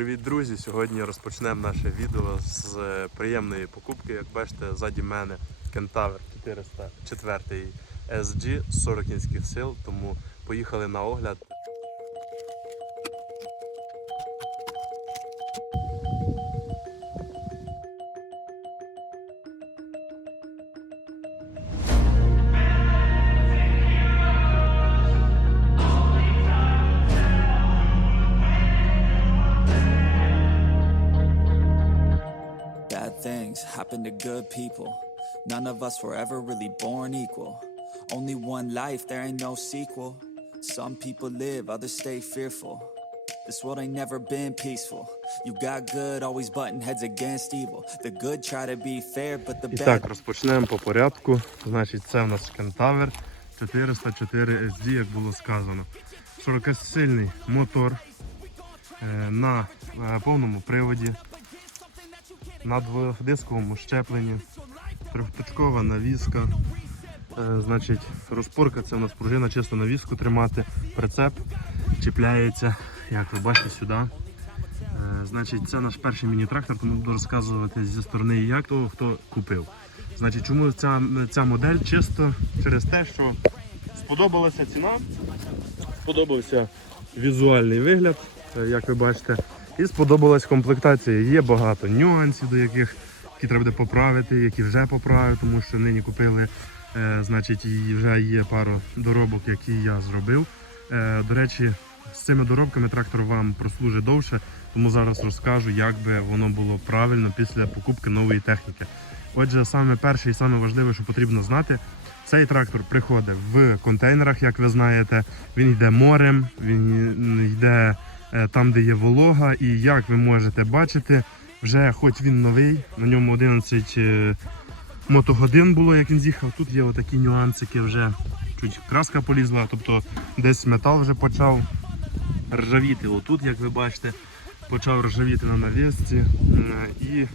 Привіт, друзі! Сьогодні розпочнемо наше відео з е, приємної покупки. Як бачите, ззаді мене Кентавр 404 SG з 40 кінських сил, тому поїхали на огляд. Things happen to good people. None of us were ever really born equal. Only one life, there ain't no sequel. Some people live, others stay fearful. This world ain't never been peaceful. You got good, always butting heads against evil. The good try to be fair, but the І bad так, розпочнемо по порядку. Значить, це в нас Кентавр 404 SD, як було сказано. 40-сильний мотор е, на е, повному приводі, на двохдисковому щепленні, трьохточкова навіска. Е, Значить, розпорка це у нас пружина чисто на віску тримати, прицеп чіпляється, як ви бачите, сюди. Е, Значить, це наш перший міні-трактор, тому буду розказувати зі сторони як того, хто купив. Значить, чому ця, ця модель? Чисто через те, що сподобалася ціна, сподобався візуальний вигляд, е, як ви бачите, і сподобалась комплектація. Є багато нюансів, до яких які треба буде поправити, які вже поправив, тому що нині купили, е, значить, і вже є пару доробок, які я зробив. Е, до речі, з цими доробками трактор вам прослужить довше, тому зараз розкажу, як би воно було правильно після покупки нової техніки. Отже, саме перше і саме важливе, що потрібно знати, цей трактор приходить в контейнерах, як ви знаєте. Він йде морем, він йде там, де є волога. І як ви можете бачити, вже хоч він новий, на ньому 11 е, мотогодин було, як він з'їхав. Тут є отакі нюансики, вже чуть краска полізла, тобто десь метал вже почав ржавіти. Отут, як ви бачите, почав ржавіти на навісці. Е, І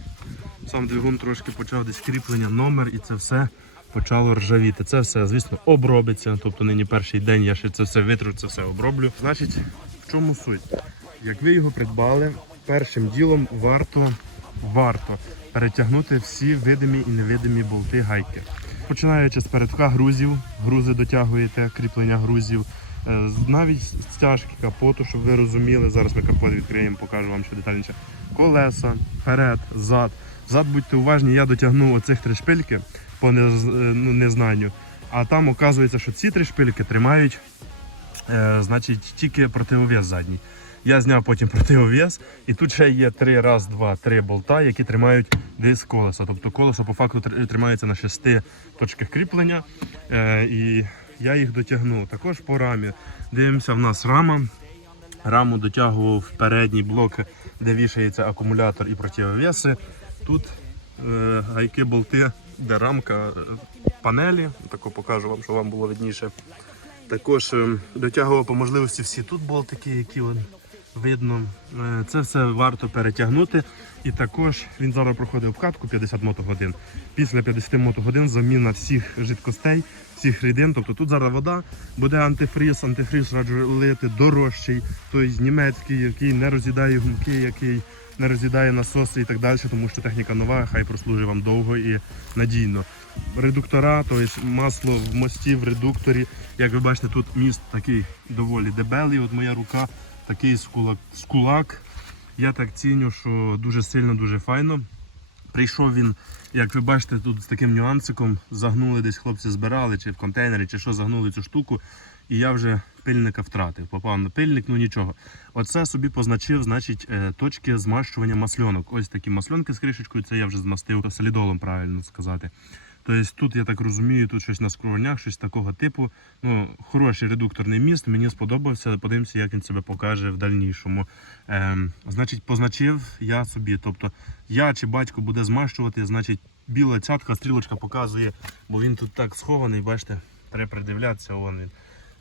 сам двигун трошки почав десь кріплення, номер, і це все почало ржавіти. Це все, звісно, обробиться. Тобто нині перший день я ще це все витру, це все оброблю. Значить, чому суть? Як ви його придбали, першим ділом варто, варто перетягнути всі видимі і невидимі болти гайки. Починаючи з передка грузів, грузи дотягуєте, кріплення грузів, е, навіть стяжки капоту, щоб ви розуміли. Зараз ми капот відкриємо, покажу вам ще детальніше. Колеса, перед, зад. Зад будьте уважні, я дотягнув оцих три шпильки по е, ну, незнанню. А там оказується, що ці три шпильки тримають значить, тільки противовес задній. Я зняв потім противовес, і тут ще є три, раз, два, три болта, які тримають диск колеса. Тобто колесо по факту тримається на шести точках кріплення. Е, і я їх дотягнув. Також по рамі. Дивимося, в нас рама. Раму дотягував передній блок, де вішається акумулятор і противовеси. Тут е, гайки, болти, де рамка е, панелі. Тако покажу вам, щоб вам було видніше. Також е, дотягував по можливості всі тут болтики, які от видно. Е, Це все варто перетягнути. І також він зараз проходить обкатку 50 мотогодин. Після 50 мотогодин заміна всіх жидкостей, всіх рідин. Тобто тут зараз вода, буде антифриз, антифриз раджу лити дорожчий, тобто німецький, який не роз'їдає гумки, який не роз'їдає насоси і так далі, тому що техніка нова, хай прослужить вам довго і надійно. Редуктора, тобто масло в мості, в редукторі. Як ви бачите, тут міст такий доволі дебелий. От моя рука такий з кулак. З кулак. Я так ціню, що дуже сильно, дуже файно. Прийшов він, як ви бачите, тут з таким нюансиком. Загнули десь хлопці збирали, чи в контейнері, чи що загнули цю штуку. І я вже пильника втратив. Попав на пильник, ну нічого. Оце собі позначив, значить, е, точки змащування масльонок. Ось такі масльонки з кришечкою, це я вже змастив солідолом, правильно сказати. Тобто тут, я так розумію, тут щось на скровнях, щось такого типу. Ну, хороший редукторний міст, мені сподобався. Подивимося, як він себе покаже в дальнішому. Ем, значить, позначив я собі. Тобто я чи батько буде змащувати, значить, біла цятка, стрілочка показує, бо він тут так схований, бачите, треба придивлятися, вон він.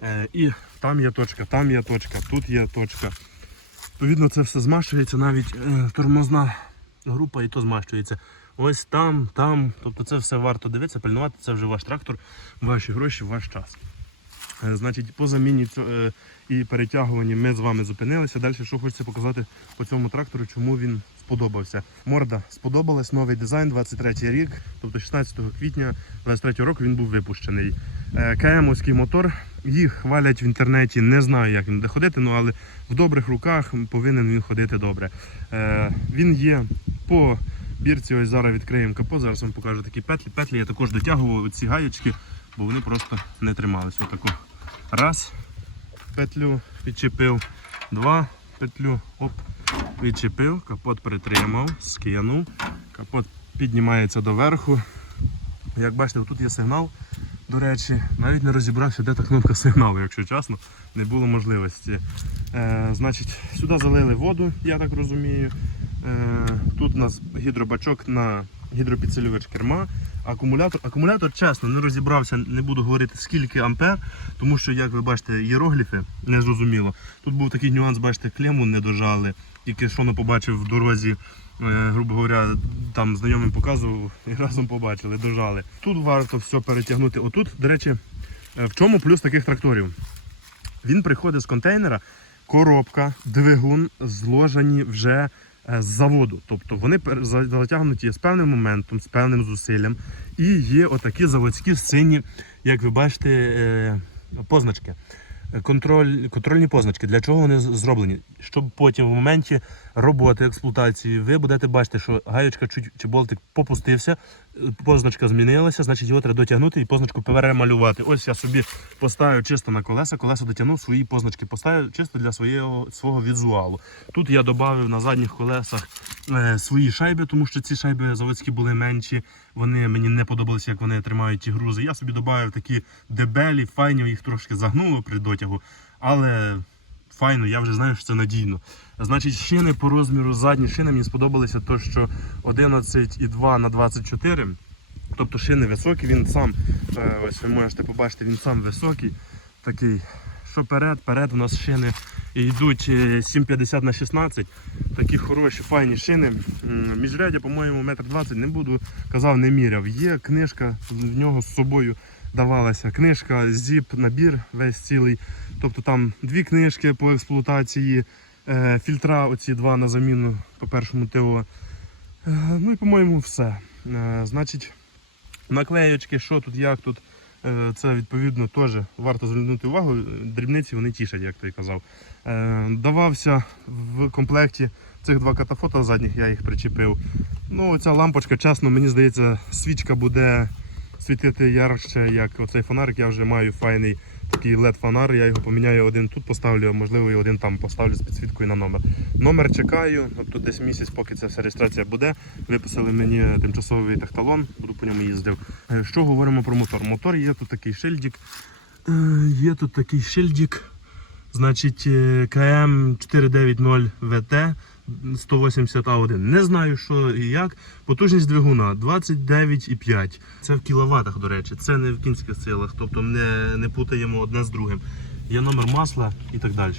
Е, і там є точка, там є точка, тут є точка. Відповідно, це все змащується, навіть е, тормозна група і то змащується. Ось там, там. Тобто це все варто дивитися, пильнувати, це вже ваш трактор, ваші гроші, ваш час. Е, Значить, по заміні е, і перетягуванні ми з вами зупинилися. Далі, що хочеться показати по цьому трактору, чому він сподобався. Морда сподобалась, новий дизайн, 23 рік, тобто 16 квітня 23 року він був випущений. Е, КМовський мотор. Їх хвалять в інтернеті. Не знаю, як він буде ходити, ну але в добрих руках повинен він ходити добре. Він є по бірці. Ось зараз відкриємо капот. Зараз вам покажу такі петлі. Петлі я також дотягував ці гаєчки, бо вони просто не трималися. Отаку. Раз, петлю відчепив, два, петлю, оп, відчепив, капот притримав, скинув, капот піднімається доверху. Як бачите, тут є сигнал. До речі, навіть не розібрався, де та кнопка сигналу, якщо чесно, не було можливості. Е, значить, сюди залили воду, я так розумію. Е, тут у нас гідробачок на гідропідсилювач керма. Акумулятор, акумулятор, чесно, не розібрався, не буду говорити скільки ампер, тому що, як ви бачите, іерогліфи не зрозуміло. Тут був такий нюанс, бачите, клему не дожали. Тільки що не побачив в дорозі, е, грубо говоря, там знайомим показував і разом побачили, дожали. Тут варто все перетягнути. Отут, до речі, е, в чому плюс таких тракторів? Він приходить з контейнера, коробка, двигун зложені вже з заводу. Тобто вони затягнуті з певним моментом, з певним зусиллям. І є отакі заводські сині, як ви бачите, е, позначки. Е, Контроль, контрольні позначки. Для чого вони зроблені? Щоб потім в моменті роботи, експлуатації ви будете бачити, що гаєчка чи болтик попустився, позначка змінилася, значить його треба дотягнути і позначку перемалювати. Ось я собі поставив чисто на колеса, колеса дотягнув, свої позначки поставив чисто для свого, свого візуалу. Тут я додав на задніх колесах е, свої шайби, тому що ці шайби заводські були менші. Вони мені не подобалися, як вони тримають ті грузи. Я собі додав такі дебелі, файні, їх трошки загнуло при дотягу, але файно, я вже знаю, що це надійно. Значить, шини по розміру задні шини мені сподобалися, то що 11,2 на 24. Тобто шини високі, він сам, е, ось ви можете побачити, він сам високий. Такий, що перед, перед у нас шини йдуть е, 7,50 на 16. Такі хороші, файні шини. Міжрядя, по-моєму, метр 20, не буду, казав, не міряв. Є книжка, в нього з собою давалася. Книжка, зіп, набір весь цілий. Тобто там дві книжки по експлуатації, е, фільтра, оці два на заміну по першому ТО. Е, Ну і, по-моєму, все. Е, Значить, наклеєчки, що тут, як тут. Це відповідно теж варто звернути увагу. Дрібниці вони тішать, як той казав. Давався в комплекті цих два катафота задніх, я їх причепив. Ну, ця лампочка, чесно, мені здається, свічка буде світити ярче, як оцей фонарик. Я вже маю файний такий led фонар. Я його поміняю один тут поставлю, а можливо і один там поставлю з підсвіткою на номер. Номер чекаю, тобто десь місяць, поки ця вся реєстрація буде. Виписали мені тимчасовий техталон, буду по ньому їздив. Е, Що говоримо про мотор? Мотор є тут такий шильдик. Е, Є тут такий шильдик. Значить, е, КМ 490 ВТ 180А1. Не знаю, що і як. Потужність двигуна 29,5. Це в кіловатах, до речі, це не в кінських силах, тобто не, не путаємо одне з другим. Є номер масла і так далі.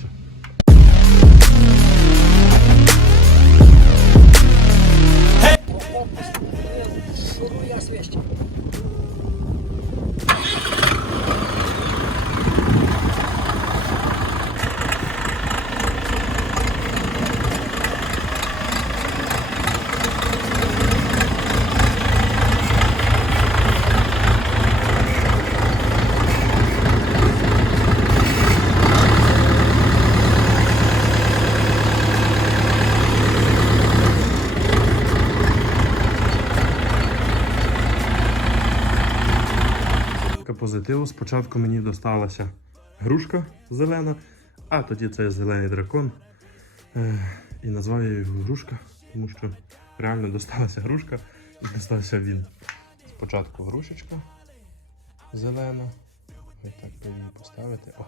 Спочатку мені досталася грушка зелена, а тоді цей зелений дракон. Е, І назвав я його грушка, тому що реально досталася грушка і достався він. Спочатку грушечка зелена. Ось так її поставити. О.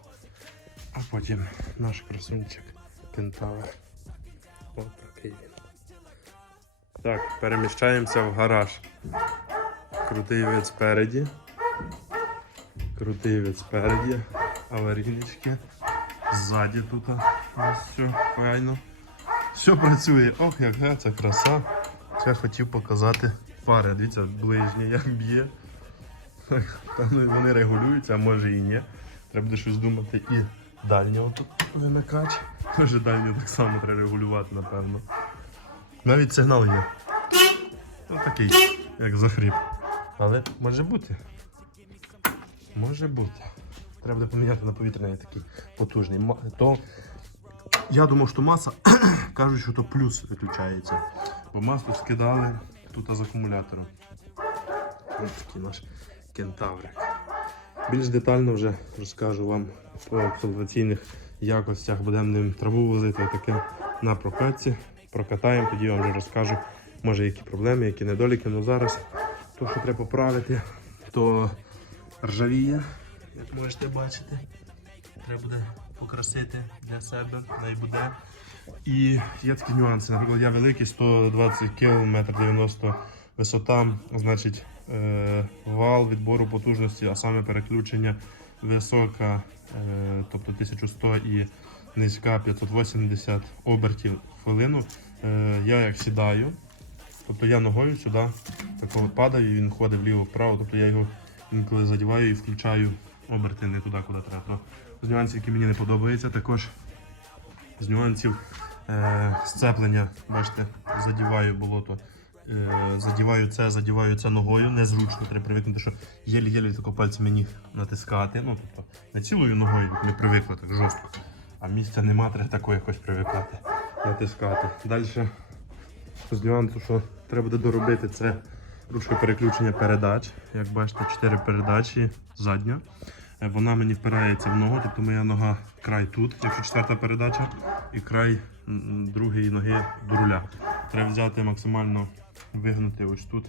А потім наш красунчик кентавр. Ось такий він. Так, переміщаємося в гараж. Крутий вид спереді. Крутий від спереді, аварійнички. Ззаді тут все файно. Все працює. Ох, яка це краса. Це хотів показати фари. Дивіться, ближнє як б'є. Та ну і вони регулюються, а може і ні. Треба буде щось думати і дальнього тут вимикач. Може дальнього так само треба регулювати, напевно. Навіть сигнал є. Ну такий, як захріп. Але може бути. Може бути. Треба буде поміняти на повітряний такий потужний. То я думав, що маса кажуть, що то плюс виключається. Бо масло скидали тут з акумулятору. Ось такий наш кентаврик. Більш детально вже розкажу вам по експлуатаційних якостях. Будемо ним траву возити таке на прокатці. Прокатаємо, тоді вам вже розкажу, може які проблеми, які недоліки. Ну зараз то, що треба поправити, то ржавіє, як можете бачити. Треба буде покрасити для себе, най буде. І є такі нюанси. Наприклад, я великий 120 кг, 1,90 м висота, значить е, вал відбору потужності, а саме переключення висока, е, тобто 1100 і низька 580 обертів хвилину. Е, я як сідаю, тобто я ногою сюди такого падаю, він ходить вліво-вправо, тобто я його інколи задіваю і включаю оберти не туди, куди треба. То з нюансів, які мені не подобаються, також з нюансів е, сцеплення, бачите, задіваю болото. Е, задіваю це, задіваю це ногою. Незручно, треба привикнути, що єлі-єлі тако пальцями ніг натискати. Ну, тобто не цілою ногою, як ми привикли так жорстко. А місця нема, треба тако якось привикати, натискати. Далі з нюансу, що треба буде доробити, це ручка переключення передач. Як бачите, 4 передачі задня. Е, Вона мені впирається в ногу, тобто моя нога край тут, якщо четверта передача, і край другої ноги до руля. Треба взяти максимально вигнути ось тут,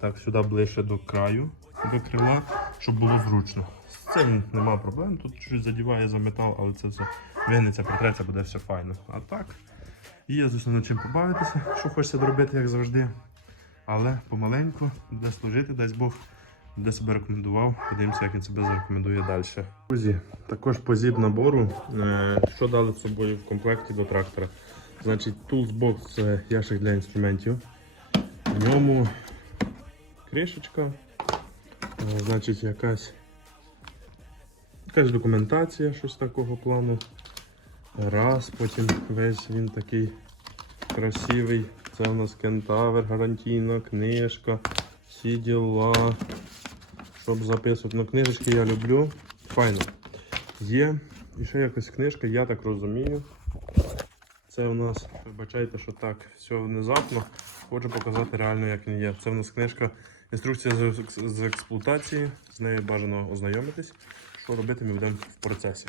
так сюди ближче до краю, до крила, щоб було зручно. З цим нема проблем. Тут чуть задіває за метал, але це все вигнеться, притреться, буде все файно. А так, є звісно над чим побавитися, що хочеться доробити, як завжди. Але помаленьку, буде служити, дасть Бог, де себе рекомендував. Подивимося, як він себе зарекомендує далі. Друзі, також по зіп набору, е, що дали з собою в комплекті до трактора. Значить, це ящик для інструментів. В ньому кришечка, е, значить, якась, якась документація, щось такого плану. Раз, потім весь він такий красивий. Це у нас кентавр, гарантійна книжка, всі діла. Щоб записувати. Ну, книжечки я люблю. Файно. Є. І ще якась книжка, я так розумію. Це у нас, вибачайте, що так, все внезапно. Хочу показати реально, як він є. Це у нас книжка, інструкція з, експлуатації. З нею бажано ознайомитись. Що робити, ми будемо в процесі.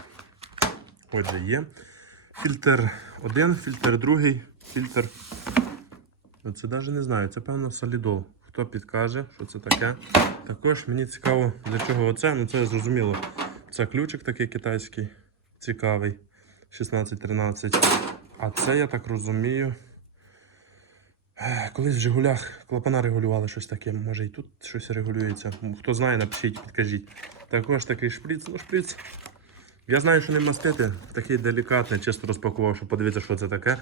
Отже, є. Фільтр один, фільтр другий, фільтр. Ну, Це навіть не знаю, це певно солідол. Хто підкаже, що це таке. Також мені цікаво, для чого оце. Ну це зрозуміло. Це ключик такий китайський, цікавий. 16-13. А це, я так розумію. Колись в Жигулях клапана регулювали щось таке. Може і тут щось регулюється. Хто знає, напишіть, підкажіть. Також такий шприц. Ну, шприц. Я знаю, що не мастити. Такий делікатний, чисто розпакував, щоб подивитися, що це таке.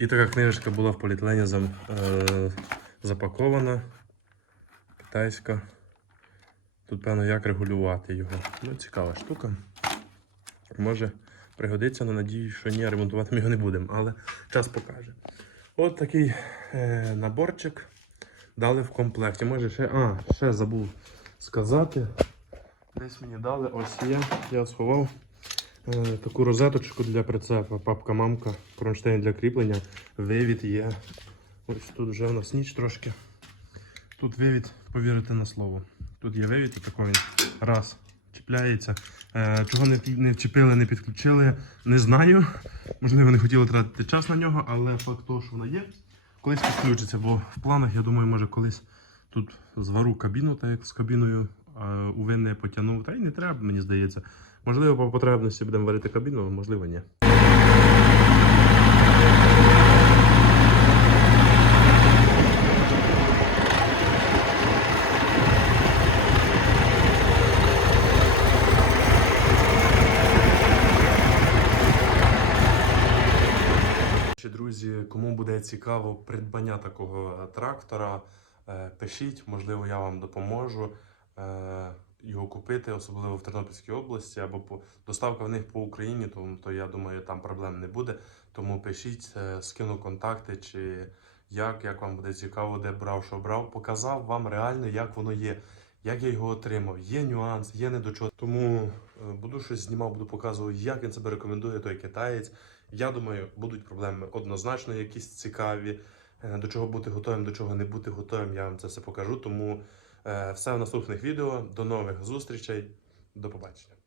І така книжечка була в поліетилені зам, е, запакована. Китайська. Тут, певно, як регулювати його. Ну, цікава штука. Може пригодиться, але надію, що ні, ремонтувати ми його не будемо, але час покаже. От такий е, наборчик дали в комплекті. Може ще. А, ще забув сказати. Десь мені дали, ось є. Я сховав таку розеточку для прицепа, папка-мамка, кронштейн для кріплення. Вивід є. Ось тут вже у нас ніч трошки. Тут вивід, повірите на слово. Тут є вивід, і такий він раз чіпляється. Е, чого не, не вчепили, не підключили, не знаю. Можливо, не хотіли тратити час на нього, але факт того, що вона є, колись підключиться, бо в планах, я думаю, може колись тут звару кабіну, так як з кабіною е, у винне потягнув. Та й не треба, мені здається. Можливо, по потребності будемо варити кабіну, можливо, ні. Друзі, кому буде цікаво придбання такого трактора, е, пишіть, можливо, я вам допоможу. Його купити, особливо в Тернопільській області, або по доставка в них по Україні, то, то я думаю, там проблем не буде. Тому пишіть, е, скину контакти, чи як, як вам буде цікаво, де брав, що брав. Показав вам реально, як воно є, як я його отримав. Є нюанс, є не до чого. Тому е, буду щось знімав, буду показувати, як він себе рекомендує, той китаєць. Я думаю, будуть проблеми однозначно якісь цікаві. Е, До чого бути готовим, до чого не бути готовим, я вам це все покажу. Тому все в наступних відео. До нових зустрічей. До побачення.